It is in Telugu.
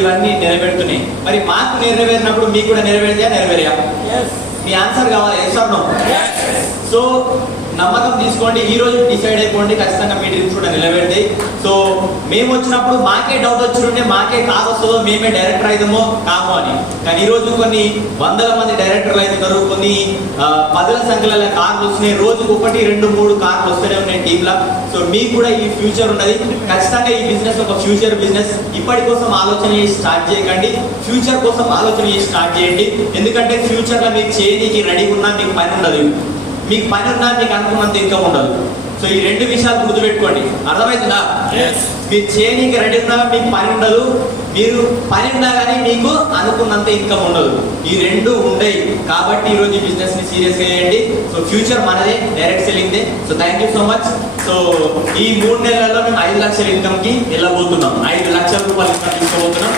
ఇవన్నీ నెరవేరుతున్నాయి. మరి మాకు నెరవేరినప్పుడు మీకు కూడా నెరవేరియా? మీ ఆన్సర్ కావాలి, ఎస్ ఆర్ నో? సో నమ్మకం తీసుకోండి, ఈ రోజు డిసైడ్ అయిపోండి, ఖచ్చితంగా మీ డ్రీమ్స్ కూడా నిలబెడతాయి. సో మేము వచ్చినప్పుడు మాకే డౌట్ వచ్చిండే, మాకే కాదు వస్తుందో, మేమే డైరెక్టర్ అయిదామో కామో అని. కానీ ఈరోజు కొన్ని వందల మంది డైరెక్టర్లు అవుతున్నారు, కొన్ని పదుల సంఖ్యల కార్లు వస్తున్నాయి, రోజుకు 1, 2, 3 కార్లు వస్తూనే ఉన్నాయి టీంలో. సో మీకు కూడా ఈ ఫ్యూచర్ ఉన్నది, ఖచ్చితంగా ఈ బిజినెస్ ఒక ఫ్యూచర్ బిజినెస్. ఇప్పటి కోసం ఆలోచన చేసి స్టార్ట్ చేయకండి, ఫ్యూచర్ కోసం ఆలోచన చేసి స్టార్ట్ చేయండి. ఎందుకంటే ఫ్యూచర్లో మీకు చేయడానికి రెడీగా ఉన్నా మీకు పని ఉండదు, మీకు పని ఉన్నా మీకు అనుకున్నంత ఇన్కమ్ ఉండదు. సో ఈ 2 విషయాలు గుర్తుపెట్టుకోండి, అర్థమవుతుందా? మీరు చేయడానికి రెడీ ఉన్నా మీకు పని ఉండదు, మీరు పని ఉన్నా కానీ మీకు అనుకున్నంత ఇన్కమ్ ఉండదు. ఈ 2 ఉండయి. కాబట్టి ఈరోజు ఈ బిజినెస్ ని సీరియస్గా చేయండి. సో ఫ్యూచర్ మనదే, direct selling they. So thank you so much. So ఈ 3 నెలల్లో మేము 5 లక్షల ఇన్కమ్ కి వెళ్ళబోతున్నాం, 5 లక్షల రూపాయలు ఇన్కమ్ తీసుకోబోతున్నాం.